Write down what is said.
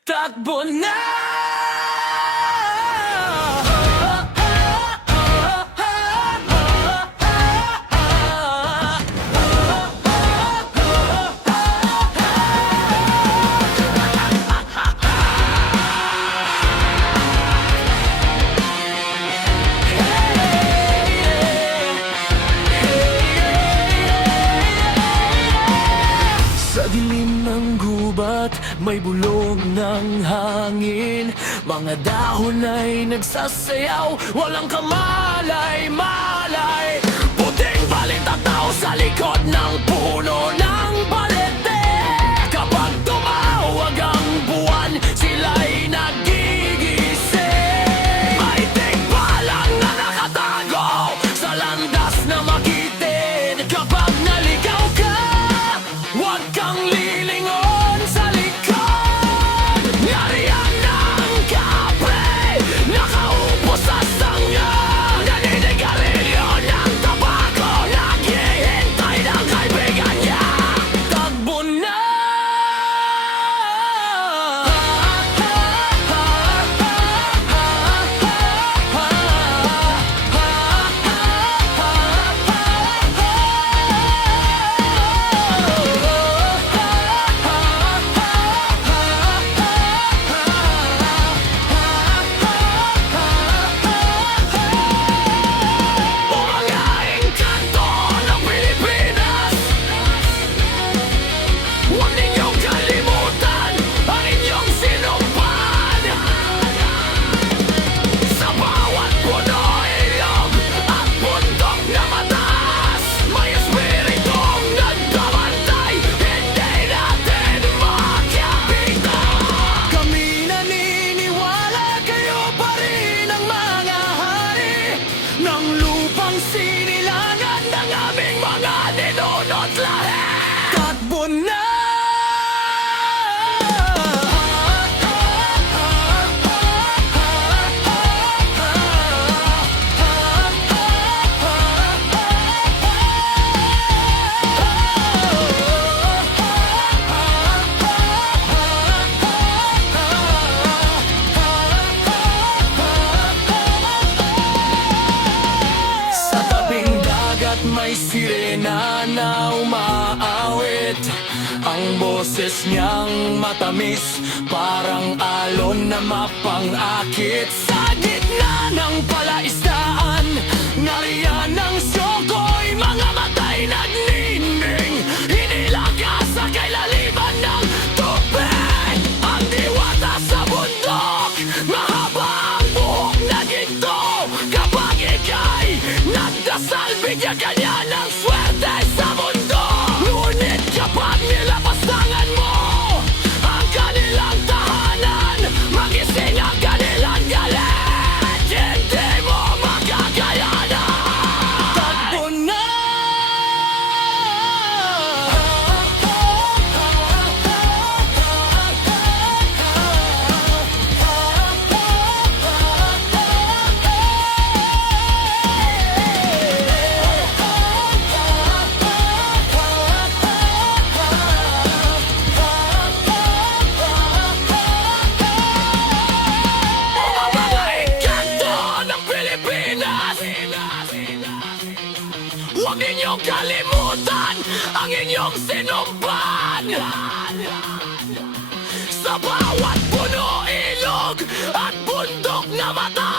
Takbo na! Sa dilim ng gubat, may bulong ng hangin. Mga dahon ay nagsasayaw, walang kamalay-malay. Puting balit at tao sa likod ng puno ng balete. Kapag tumawag ang buwan, sila'y nagigising. May tingpalang na nakatago sa landas na magitin. Kapag naligaw ka, huwag kang lilingon sa likod. Nariyan ng kapre, nakaupo sa sanga. Naninigarilyo ng tabako, naghihintay ng kaibigan niya. Takbo na! Umagaing kanto ng Pilipinas, huwag ninyong kalimutan ang inyong sinumpan. Sa bawat puno, ilog at bundok na mataas, may espiritong nagbabantay, hindi natin makapitan. Kami naniniwala, kayo pa rin ang mga hari ng lupang sinilangan ng aming mga ninunot lahi. Takbo na! Sa tabing dagat may sirena na umaawit. Ang boses niyang matamis, parang alon na mapangakit. Sa gitna ng palaisdaan, nariyan ng syoko'y mga matay nagnining. Inilaga sa kailaliman ng tubig. Ang diwata sa bundok, mahaba ang buhok na ginto. Kapag ika'y nagdasal, bigyan ka niya ng swerte sa mundo. Ngunit kapag nilapastangan mo ang kanilang tahanan, magising ang kanilang galit, hindi mo makakayanan. Takbo na! Mga engkanto ng Pilipinas, huwag ninyong kalimutan ang inyong sinumpan. Sa bawat puno, ilog at bundok na mata,